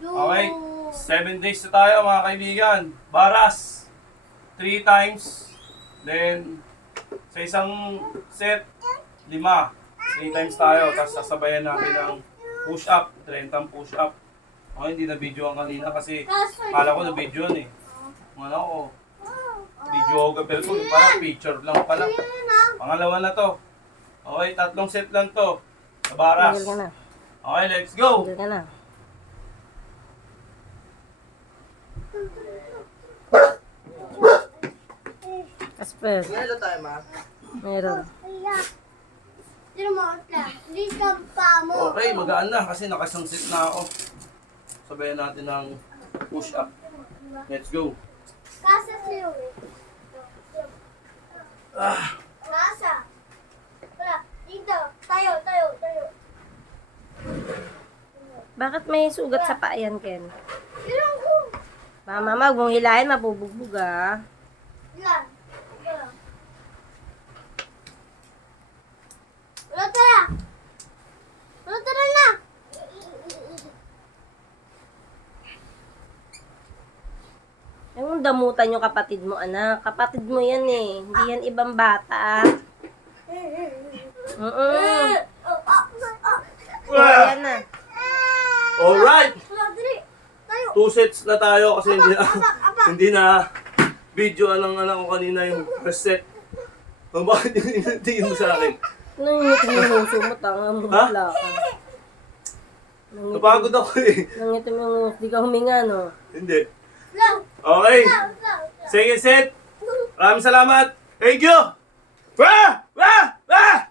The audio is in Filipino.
Okay, 7 days na tayo mga kaibigan. Baras, 3 times. Then, sa isang set, 5. 3 times tayo. Tapos sasabayan natin ng push-up, 30 push-up. Okay, hindi na video ang kanina kasi kala ko na video eh. Ano ko, video ako pero kung parang picture lang pala. Pangalawa na to. Okay, 3 set lang to. Sa baras. Tigil ka na. Okay, let's go! Tigil ka na. Asper. Meron tayo, ma. Meron. Okay, magaan na kasi nakasang set na ako. Sabayan natin ng push-up. Let's go! Kasa sa'yo eh. Kasa. Wala. Dito. Tayo. Bakit may sugat sa paa yan, Ken? Ilan ko? Baka mama, huwag mong hilahin, mabubugbog ah. Ilan? Wala tara. Wala tara na. Ay, mong damutan yung kapatid mo, anak. Kapatid mo yan eh. Hindi yan ibang bata. Yan na. Alright! Wala, dali. Tayo. 2 sets na tayo kasi hindi na video ng anak ko kanina yung first set. O bakit tingin mo sa akin? Nangitim yung nguso mo, tanga mo, Ha? wala ka. Napagod ako eh. Nangitim yung nguso, di ka huminga, no? Hindi. Lang. Okay. Lang. Second set. Maraming salamat. Thank you! Wah! Wah! Wah!